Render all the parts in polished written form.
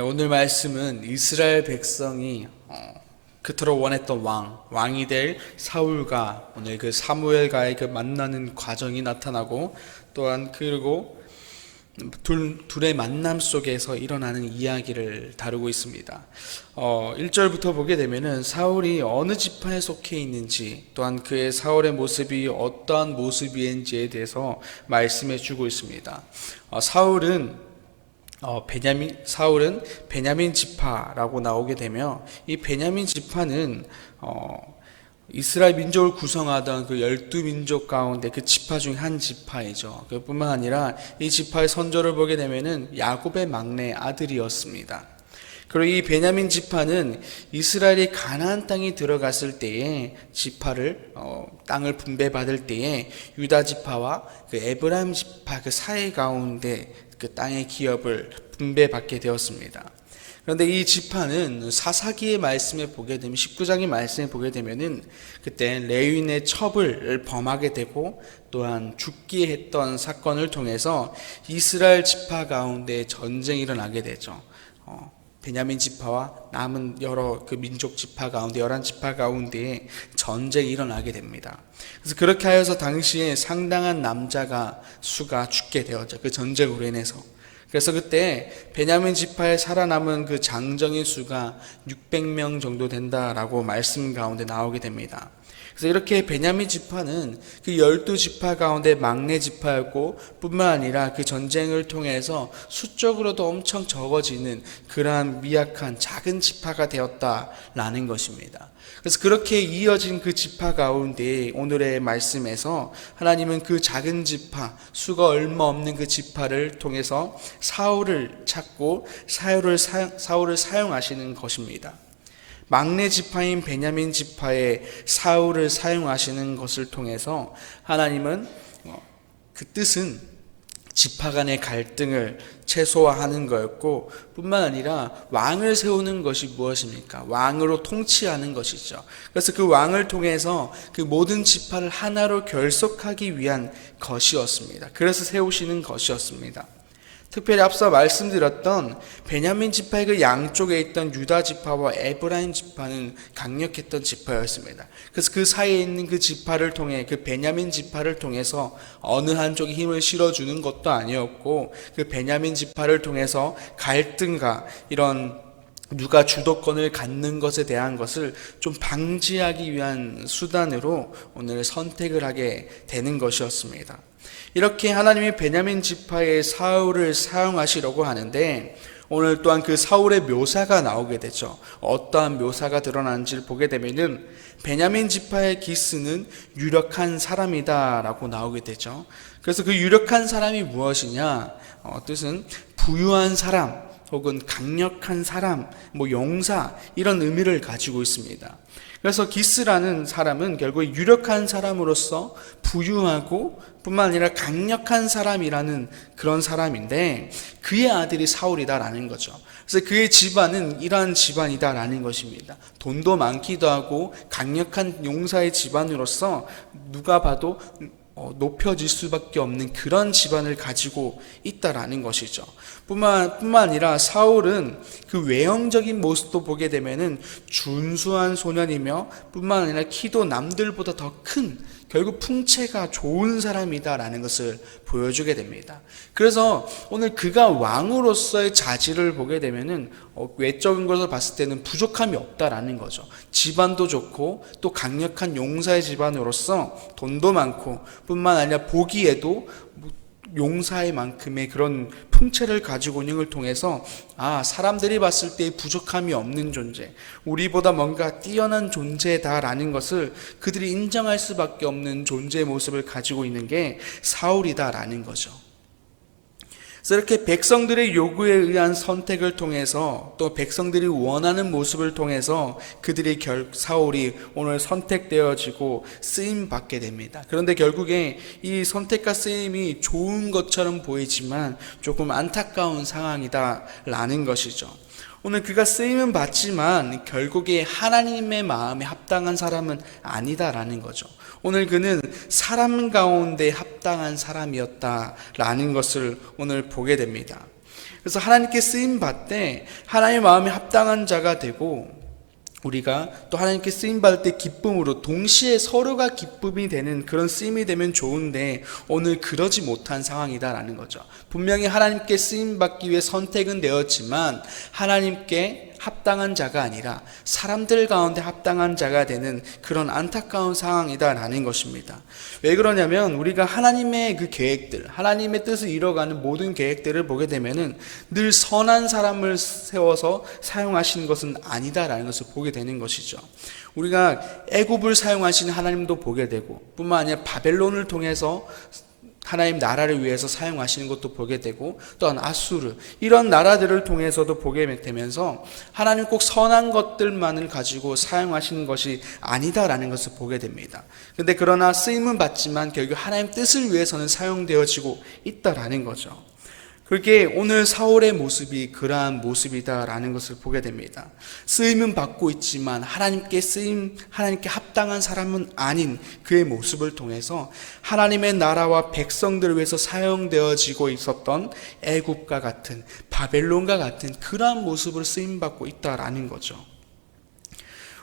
오늘 말씀은 이스라엘 백성이 그토록 원했던 왕이 될 사울과 오늘 그 사무엘과의 그 만나는 과정이 나타나고 또한 그리고 둘의 만남 속에서 일어나는 이야기를 다루고 있습니다. 1절부터 보게 되면은 사울이 어느 지파에 속해 있는지 또한 그의 사울의 모습이 어떠한 모습인지에 대해서 말씀해 주고 있습니다. 사울은 베냐민 지파라고 나오게 되며 이 베냐민 지파는 이스라엘 민족을 구성하던 그 12민족 가운데 그 지파 중 한 지파이죠. 그뿐만 아니라 이 지파의 선조를 보게 되면은 야곱의 막내 아들이었습니다. 그리고 이 베냐민 지파는 이스라엘이 가나안 땅에 들어갔을 때에 땅을 분배받을 때에 유다 지파와 그 에브라임 지파 그 사이 가운데 그 땅의 기업을 분배받게 되었습니다. 그런데 이 지파는 사사기의 말씀에 보게 되면 19장의 말씀에 보게 되면은 그때 레위인의 첩을 범하게 되고 또한 죽게 했던 사건을 통해서 이스라엘 지파 가운데 전쟁이 일어나게 되죠. 베냐민 지파와 남은 여러 그 민족 지파 가운데 11지파 가운데 전쟁이 일어나게 됩니다. 그래서 그렇게 하여서 당시에 상당한 남자가 수가 죽게 되었죠. 그 전쟁으로 인해서. 그래서 그때 베냐민 지파에 살아남은 그 장정의 수가 600명 정도 된다라고 말씀 가운데 나오게 됩니다. 그래서 이렇게 베냐민 지파는 그 12지파 가운데 막내 지파였고 뿐만 아니라 그 전쟁을 통해서 수적으로도 엄청 적어지는 그러한 미약한 작은 지파가 되었다라는 것입니다. 그래서 그렇게 이어진 그 지파 가운데 오늘의 말씀에서 하나님은 그 작은 지파, 수가 얼마 없는 그 지파를 통해서 사울을 찾고 사울을 사용하시는 것입니다. 막내 지파인 베냐민 지파의 사울을 사용하시는 것을 통해서 하나님은 그 뜻은 지파 간의 갈등을 최소화하는 거였고 뿐만 아니라 왕을 세우는 것이 무엇입니까? 왕으로 통치하는 것이죠. 그래서 그 왕을 통해서 그 모든 지파를 하나로 결속하기 위한 것이었습니다. 그래서 세우시는 것이었습니다. 특별히 앞서 말씀드렸던 베냐민 지파의 그 양쪽에 있던 유다 지파와 에브라임 지파는 강력했던 지파였습니다. 그래서 그 사이에 있는 그 지파를 통해 그 베냐민 지파를 통해서 어느 한쪽에 힘을 실어주는 것도 아니었고 그 베냐민 지파를 통해서 갈등과 이런 누가 주도권을 갖는 것에 대한 것을 좀 방지하기 위한 수단으로 오늘 선택을 하게 되는 것이었습니다. 이렇게 하나님이 베냐민 지파의 사울을 사용하시려고 하는데 오늘 또한 그 사울의 묘사가 나오게 되죠. 어떠한 묘사가 드러나는지를 보게 되면은 베냐민 지파의 기스는 유력한 사람이다라고 나오게 되죠. 그래서 그 유력한 사람이 무엇이냐? 뜻은 부유한 사람 혹은 강력한 사람, 용사 이런 의미를 가지고 있습니다. 그래서 기스라는 사람은 결국 유력한 사람으로서 부유하고 뿐만 아니라 강력한 사람이라는 그런 사람인데 그의 아들이 사울이다라는 거죠. 그래서 그의 집안은 이러한 집안이다라는 것입니다. 돈도 많기도 하고 강력한 용사의 집안으로서 누가 봐도 높여질 수밖에 없는 그런 집안을 가지고 있다라는 것이죠. 뿐만 아니라 사울은 그 외형적인 모습도 보게 되면은 준수한 소년이며 뿐만 아니라 키도 남들보다 더 큰 결국 풍채가 좋은 사람이다라는 것을 보여주게 됩니다. 그래서 오늘 그가 왕으로서의 자질을 보게 되면은 외적인 것을 봤을 때는 부족함이 없다라는 거죠. 집안도 좋고 또 강력한 용사의 집안으로서 돈도 많고 뿐만 아니라 보기에도 용사의 만큼의 그런 풍채를 가지고 있는 걸 통해서 사람들이 봤을 때 부족함이 없는 존재, 우리보다 뭔가 뛰어난 존재다라는 것을 그들이 인정할 수밖에 없는 존재의 모습을 가지고 있는 게 사울이다라는 거죠. 그래서 이렇게 백성들의 요구에 의한 선택을 통해서 또 백성들이 원하는 모습을 통해서 사울이 오늘 선택되어지고 쓰임 받게 됩니다. 그런데 결국에 이 선택과 쓰임이 좋은 것처럼 보이지만 조금 안타까운 상황이다라는 것이죠. 오늘 그가 쓰임은 받지만 결국에 하나님의 마음에 합당한 사람은 아니다라는 거죠. 오늘 그는 사람 가운데 합당한 사람이었다라는 것을 오늘 보게 됩니다. 그래서 하나님께 쓰임 받되 하나님의 마음에 합당한 자가 되고, 우리가 또 하나님께 쓰임 받을 때 기쁨으로 동시에 서로가 기쁨이 되는 그런 쓰임이 되면 좋은데, 오늘 그러지 못한 상황이다라는 거죠. 분명히 하나님께 쓰임 받기 위해 선택은 되었지만 하나님께 합당한 자가 아니라 사람들 가운데 합당한 자가 되는 그런 안타까운 상황이다라는 것입니다. 왜 그러냐면, 우리가 하나님의 그 계획들, 하나님의 뜻을 이뤄가는 모든 계획들을 보게 되면은 늘 선한 사람을 세워서 사용하시는 것은 아니다라는 것을 보게 되는 것이죠. 우리가 애굽을 사용하시는 하나님도 보게 되고, 뿐만 아니라 바벨론을 통해서 하나님 나라를 위해서 사용하시는 것도 보게 되고, 또한 아수르, 이런 나라들을 통해서도 보게 되면서 하나님 꼭 선한 것들만을 가지고 사용하시는 것이 아니다라는 것을 보게 됩니다. 근데 그러나 쓰임은 받지만 결국 하나님 뜻을 위해서는 사용되어지고 있다라는 거죠. 그게 오늘 사울의 모습이 그러한 모습이다라는 것을 보게 됩니다. 쓰임은 받고 있지만 하나님께 합당한 사람은 아닌 그의 모습을 통해서 하나님의 나라와 백성들을 위해서 사용되어지고 있었던 애굽과 같은, 바벨론과 같은 그러한 모습을 쓰임 받고 있다라는 거죠.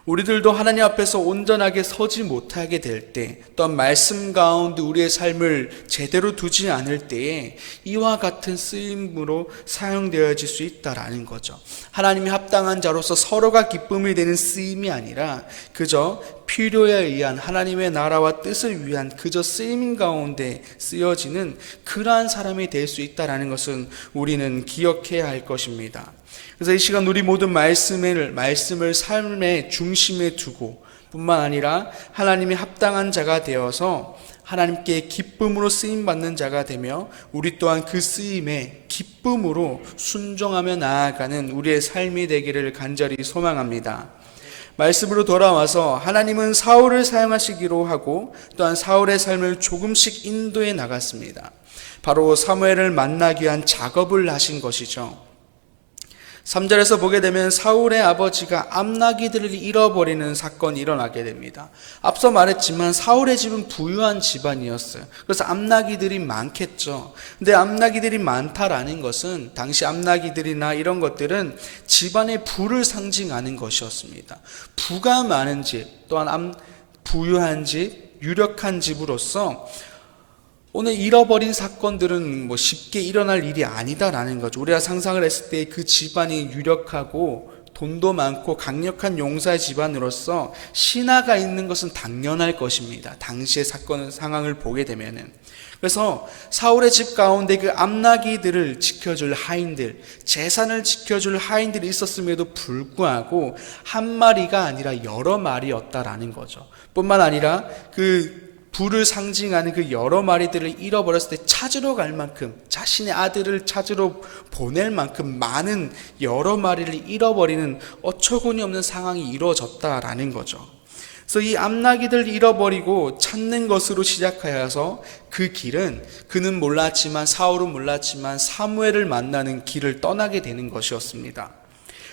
우리들도 하나님 앞에서 온전하게 서지 못하게 될 때, 또한 말씀 가운데 우리의 삶을 제대로 두지 않을 때에 이와 같은 쓰임으로 사용되어질 수 있다라는 거죠. 하나님이 합당한 자로서 서로가 기쁨이 되는 쓰임이 아니라 그저 필요에 의한 하나님의 나라와 뜻을 위한 그저 쓰임 가운데 쓰여지는 그러한 사람이 될 수 있다라는 것은 우리는 기억해야 할 것입니다. 그래서 이 시간 우리 모든 말씀을 삶의 중심에 두고 뿐만 아니라 하나님이 합당한 자가 되어서 하나님께 기쁨으로 쓰임받는 자가 되며, 우리 또한 그 쓰임에 기쁨으로 순종하며 나아가는 우리의 삶이 되기를 간절히 소망합니다. 말씀으로 돌아와서 하나님은 사울을 사용하시기로 하고 또한 사울의 삶을 조금씩 인도해 나갔습니다. 바로 사무엘을 만나기 위한 작업을 하신 것이죠. 3절에서 보게 되면 사울의 아버지가 암나기들을 잃어버리는 사건이 일어나게 됩니다. 앞서 말했지만 사울의 집은 부유한 집안이었어요. 그래서 암나기들이 많겠죠. 근데 암나기들이 많다라는 것은, 당시 암나기들이나 이런 것들은 집안의 부를 상징하는 것이었습니다. 부가 많은 집, 또한 부유한 집, 유력한 집으로서 오늘 잃어버린 사건들은 쉽게 일어날 일이 아니다라는 거죠. 우리가 상상을 했을 때 그 집안이 유력하고 돈도 많고 강력한 용사의 집안으로서 신하가 있는 것은 당연할 것입니다. 당시의 상황을 보게 되면은. 그래서 사울의 집 가운데 그 암나기들을 지켜줄 하인들, 재산을 지켜줄 하인들이 있었음에도 불구하고 한 마리가 아니라 여러 마리였다라는 거죠. 뿐만 아니라 그 부를 상징하는 그 여러 마리들을 잃어버렸을 때 찾으러 갈 만큼, 자신의 아들을 찾으러 보낼 만큼 많은 여러 마리를 잃어버리는 어처구니 없는 상황이 이루어졌다라는 거죠. 그래서 이 암나기들 잃어버리고 찾는 것으로 시작하여서 그 길은, 그는 몰랐지만, 사울은 몰랐지만 사무엘을 만나는 길을 떠나게 되는 것이었습니다.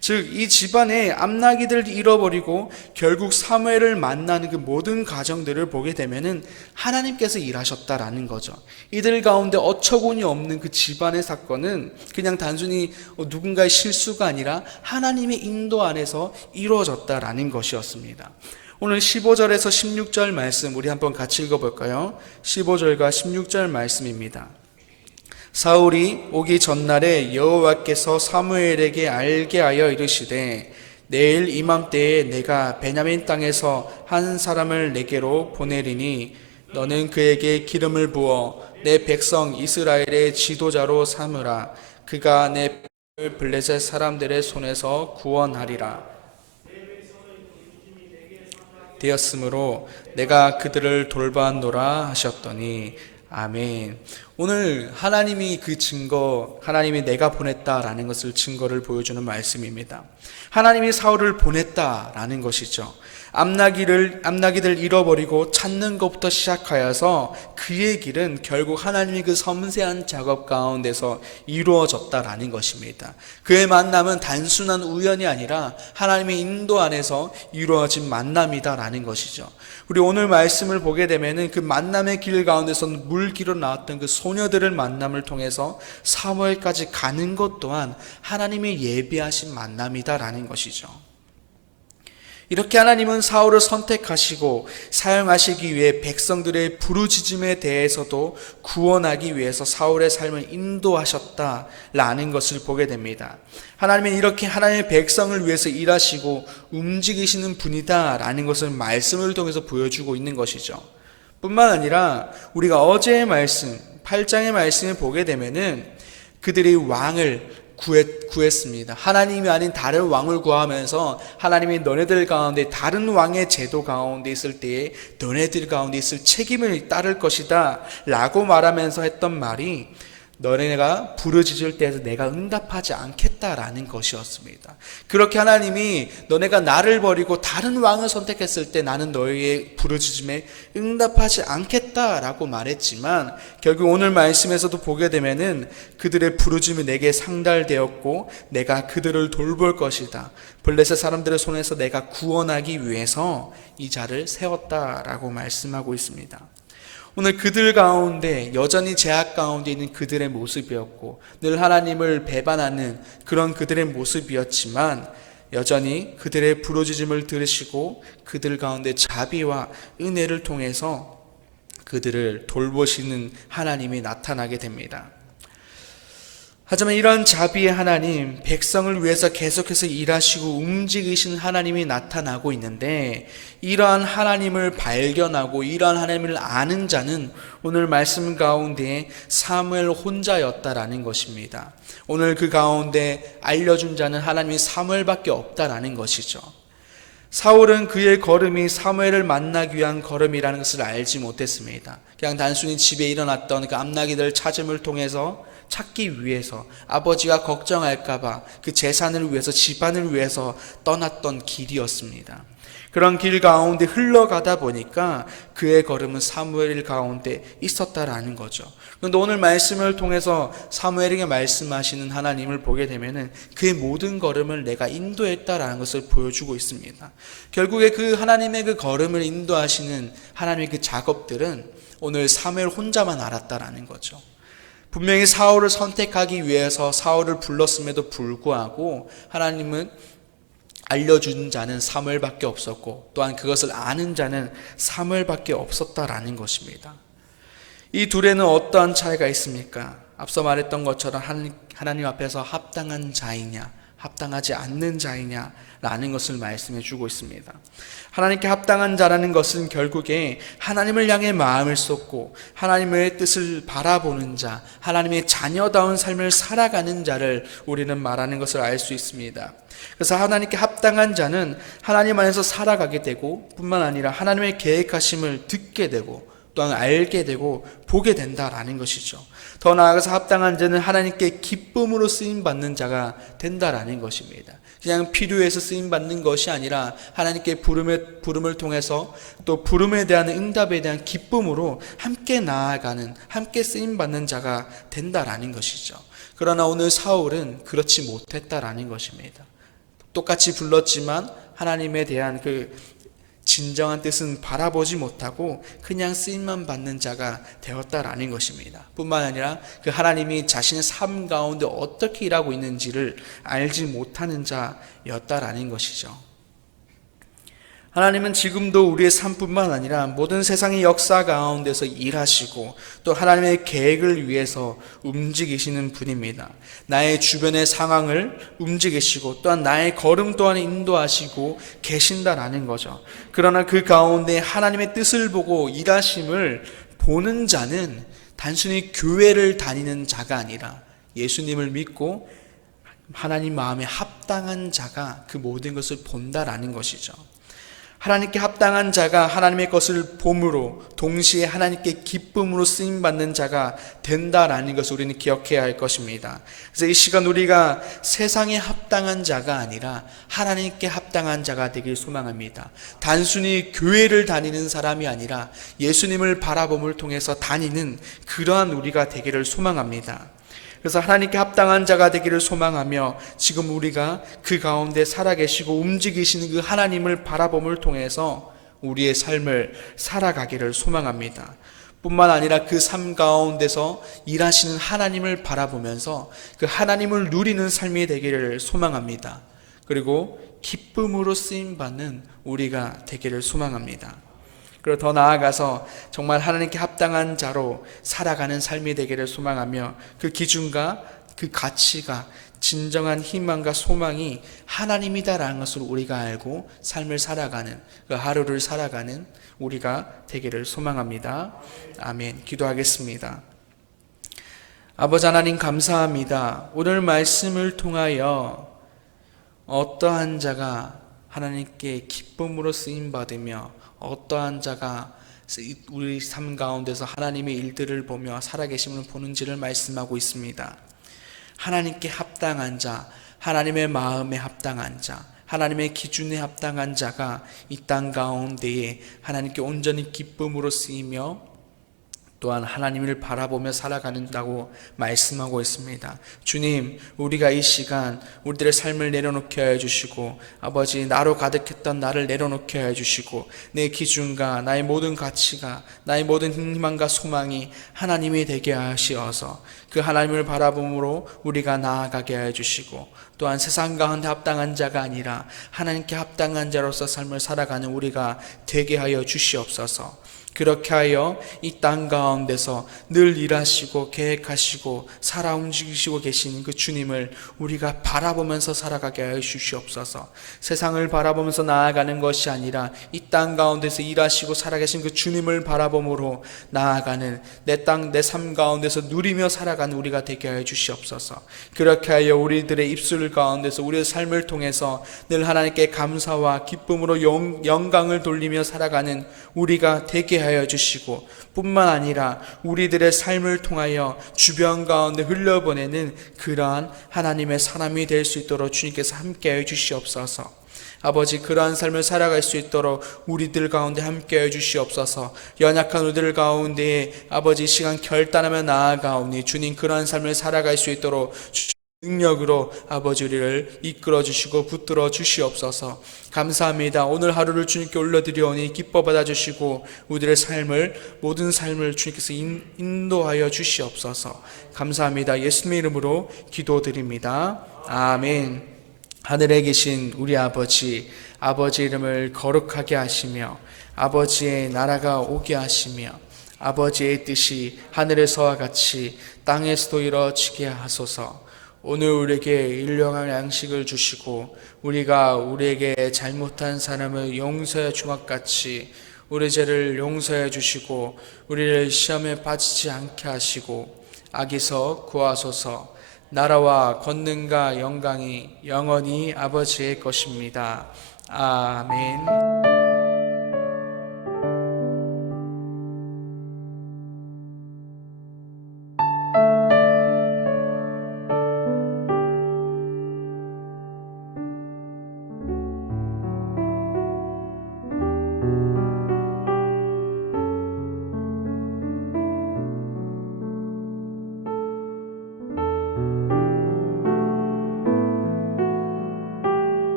즉, 이 집안의 암나기들을 잃어버리고 결국 사무엘을 만나는 그 모든 과정들을 보게 되면은 하나님께서 일하셨다라는 거죠. 이들 가운데 어처구니 없는 그 집안의 사건은 그냥 단순히 누군가의 실수가 아니라 하나님의 인도 안에서 이루어졌다라는 것이었습니다. 오늘 15절에서 16절 말씀 우리 한번 같이 읽어볼까요? 15절과 16절 말씀입니다. 사울이 오기 전날에 여호와께서 사무엘에게 알게 하여 이르시되, 내일 이맘때에 내가 베냐민 땅에서 한 사람을 내게로 보내리니 너는 그에게 기름을 부어 내 백성 이스라엘의 지도자로 삼으라. 그가 내 백성을 블레셋 사람들의 손에서 구원하리라. 되었으므로 내가 그들을 돌보았노라 하셨더니, 아멘. 오늘 하나님이 그 증거, 하나님이 내가 보냈다라는 것을 증거를 보여주는 말씀입니다. 하나님이 사울을 보냈다라는 것이죠. 암나기를 잃어버리고 찾는 것부터 시작하여서 그의 길은 결국 하나님의 그 섬세한 작업 가운데서 이루어졌다라는 것입니다. 그의 만남은 단순한 우연이 아니라 하나님의 인도 안에서 이루어진 만남이다라는 것이죠. 우리 오늘 말씀을 보게 되면은 그 만남의 길 가운데서 물길로 나왔던 그 소녀들을 만남을 통해서 사무엘까지 가는 것 또한 하나님의 예비하신 만남이다라는 것이죠. 이렇게 하나님은 사울을 선택하시고 사용하시기 위해 백성들의 부르짖음에 대해서도 구원하기 위해서 사울의 삶을 인도하셨다라는 것을 보게 됩니다. 하나님은 이렇게 하나님의 백성을 위해서 일하시고 움직이시는 분이다라는 것을 말씀을 통해서 보여주고 있는 것이죠. 뿐만 아니라 우리가 어제의 말씀 8장의 말씀을 보게 되면은 그들이 왕을 구했습니다. 하나님이 아닌 다른 왕을 구하면서 하나님이 너네들 가운데 다른 왕의 제도 가운데 있을 때에 너네들 가운데 있을 책임을 따를 것이다 라고 말하면서 했던 말이 너네가 부르짖을 때에서 내가 응답하지 않겠다라는 것이었습니다. 그렇게 하나님이 너네가 나를 버리고 다른 왕을 선택했을 때 나는 너희의 부르짖음에 응답하지 않겠다라고 말했지만 결국 오늘 말씀에서도 보게 되면은 그들의 부르짖음이 내게 상달되었고 내가 그들을 돌볼 것이다. 블레셋 사람들의 손에서 내가 구원하기 위해서 이 자를 세웠다라고 말씀하고 있습니다. 오늘 그들 가운데 여전히 죄악 가운데 있는 그들의 모습이었고 늘 하나님을 배반하는 그런 그들의 모습이었지만 여전히 그들의 부르짖음을 들으시고 그들 가운데 자비와 은혜를 통해서 그들을 돌보시는 하나님이 나타나게 됩니다. 하지만 이런 자비의 하나님, 백성을 위해서 계속해서 일하시고 움직이신 하나님이 나타나고 있는데 이러한 하나님을 발견하고 이러한 하나님을 아는 자는 오늘 말씀 가운데 사무엘 혼자였다라는 것입니다. 오늘 그 가운데 알려준 자는 하나님이 사무엘밖에 없다라는 것이죠. 사울은 그의 걸음이 사무엘을 만나기 위한 걸음이라는 것을 알지 못했습니다. 그냥 단순히 집에 일어났던 그 암나기들 찾음을 통해서 찾기 위해서 아버지가 걱정할까봐 그 재산을 위해서 집안을 위해서 떠났던 길이었습니다. 그런 길 가운데 흘러가다 보니까 그의 걸음은 사무엘 가운데 있었다라는 거죠. 그런데 오늘 말씀을 통해서 사무엘에게 말씀하시는 하나님을 보게 되면은 그의 모든 걸음을 내가 인도했다라는 것을 보여주고 있습니다. 결국에 그 하나님의 그 걸음을 인도하시는 하나님의 그 작업들은 오늘 사무엘 혼자만 알았다라는 거죠. 분명히 사울을 선택하기 위해서 사울을 불렀음에도 불구하고 하나님은 알려준 자는 사무엘밖에 없었고 또한 그것을 아는 자는 사무엘밖에 없었다라는 것입니다. 이 둘에는 어떠한 차이가 있습니까? 앞서 말했던 것처럼 하나님 앞에서 합당한 자이냐 합당하지 않는 자이냐 라는 것을 말씀해 주고 있습니다. 하나님께 합당한 자라는 것은 결국에 하나님을 향해 마음을 쏟고 하나님의 뜻을 바라보는 자, 하나님의 자녀다운 삶을 살아가는 자를 우리는 말하는 것을 알 수 있습니다. 그래서 하나님께 합당한 자는 하나님 안에서 살아가게 되고 뿐만 아니라 하나님의 계획하심을 듣게 되고 또한 알게 되고 보게 된다라는 것이죠. 더 나아가서 합당한 자는 하나님께 기쁨으로 쓰임받는 자가 된다라는 것입니다. 그냥 필요해서 쓰임받는 것이 아니라 하나님께 부름을 통해서 또 부름에 대한 응답에 대한 기쁨으로 함께 나아가는 함께 쓰임받는 자가 된다라는 것이죠. 그러나 오늘 사울은 그렇지 못했다라는 것입니다. 똑같이 불렀지만 하나님에 대한 그 진정한 뜻은 바라보지 못하고 그냥 쓰임만 받는 자가 되었다라는 것입니다. 뿐만 아니라 그 하나님이 자신의 삶 가운데 어떻게 일하고 있는지를 알지 못하는 자였다라는 것이죠. 하나님은 지금도 우리의 삶뿐만 아니라 모든 세상의 역사 가운데서 일하시고 또 하나님의 계획을 위해서 움직이시는 분입니다. 나의 주변의 상황을 움직이시고 또한 나의 걸음 또한 인도하시고 계신다라는 거죠. 그러나 그 가운데 하나님의 뜻을 보고 일하심을 보는 자는 단순히 교회를 다니는 자가 아니라 예수님을 믿고 하나님 마음에 합당한 자가 그 모든 것을 본다라는 것이죠. 하나님께 합당한 자가 하나님의 것을 봄으로 동시에 하나님께 기쁨으로 쓰임받는 자가 된다라는 것을 우리는 기억해야 할 것입니다. 그래서 이 시간 우리가 세상에 합당한 자가 아니라 하나님께 합당한 자가 되길 소망합니다. 단순히 교회를 다니는 사람이 아니라 예수님을 바라봄을 통해서 다니는 그러한 우리가 되기를 소망합니다. 그래서 하나님께 합당한 자가 되기를 소망하며 지금 우리가 그 가운데 살아계시고 움직이시는 그 하나님을 바라봄을 통해서 우리의 삶을 살아가기를 소망합니다. 뿐만 아니라 그 삶 가운데서 일하시는 하나님을 바라보면서 그 하나님을 누리는 삶이 되기를 소망합니다. 그리고 기쁨으로 쓰임받는 우리가 되기를 소망합니다. 그리고 더 나아가서 정말 하나님께 합당한 자로 살아가는 삶이 되기를 소망하며 그 기준과 그 가치가 진정한 희망과 소망이 하나님이다라는 것을 우리가 알고 삶을 살아가는 그 하루를 살아가는 우리가 되기를 소망합니다. 아멘. 기도하겠습니다. 아버지 하나님 감사합니다. 오늘 말씀을 통하여 어떠한 자가 하나님께 기쁨으로 쓰임받으며 어떠한 자가 우리 삶 가운데서 하나님의 일들을 보며 살아계심을 보는지를 말씀하고 있습니다. 하나님께 합당한 자, 하나님의 마음에 합당한 자, 하나님의 기준에 합당한 자가 이 땅 가운데에 하나님께 온전히 기쁨으로 쓰이며 또한 하나님을 바라보며 살아가는다고 말씀하고 있습니다. 주님, 우리가 이 시간 우리들의 삶을 내려놓게 하여 주시고 아버지 나로 가득했던 나를 내려놓게 하여 주시고 내 기준과 나의 모든 가치가 나의 모든 희망과 소망이 하나님이 되게 하시어서 그 하나님을 바라봄으로 우리가 나아가게 하여 주시고 또한 세상 가운데 합당한 자가 아니라 하나님께 합당한 자로서 삶을 살아가는 우리가 되게 하여 주시옵소서. 그렇게 하여 이 땅 가운데서 늘 일하시고 계획하시고 살아 움직이시고 계신 그 주님을 우리가 바라보면서 살아가게 하여 주시옵소서. 세상을 바라보면서 나아가는 것이 아니라 이 땅 가운데서 일하시고 살아계신 그 주님을 바라봄으로 나아가는 내 땅 내 삶 가운데서 누리며 살아가는 우리가 되게 하여 주시옵소서. 그렇게 하여 우리들의 입술 가운데서 우리의 삶을 통해서 늘 하나님께 감사와 기쁨으로 영광을 돌리며 살아가는 우리가 되게 하여 주시고 뿐만 아니라 우리들의 삶을 통하여 주변 가운데 흘려보내는 그러한 하나님의 사람이 될 수 있도록 주님께서 함께하여 주시옵소서. 아버지 그러한 삶을 살아갈 수 있도록 우리들 가운데 함께하여 주시옵소서. 연약한 우리들 가운데 아버지 시간 결단하며 나아가오니 주님 그러한 삶을 살아갈 수 있도록 능력으로 아버지 우리를 이끌어 주시고 붙들어 주시옵소서. 감사합니다. 오늘 하루를 주님께 올려드리오니 기뻐 받아주시고 우리들의 삶을 모든 삶을 주님께서 인도하여 주시옵소서. 감사합니다. 예수님의 이름으로 기도드립니다. 아멘. 하늘에 계신 우리 아버지 이름을 거룩하게 하시며 아버지의 나라가 오게 하시며 아버지의 뜻이 하늘에서와 같이 땅에서도 이루어지게 하소서. 오늘 우리에게 일용할 양식을 주시고 우리가 우리에게 잘못한 사람을 용서해 준 것 같이 우리 죄를 용서해 주시고 우리를 시험에 빠지지 않게 하시고 악에서 구하소서. 나라와 권능과 영광이 영원히 아버지의 것입니다. 아멘.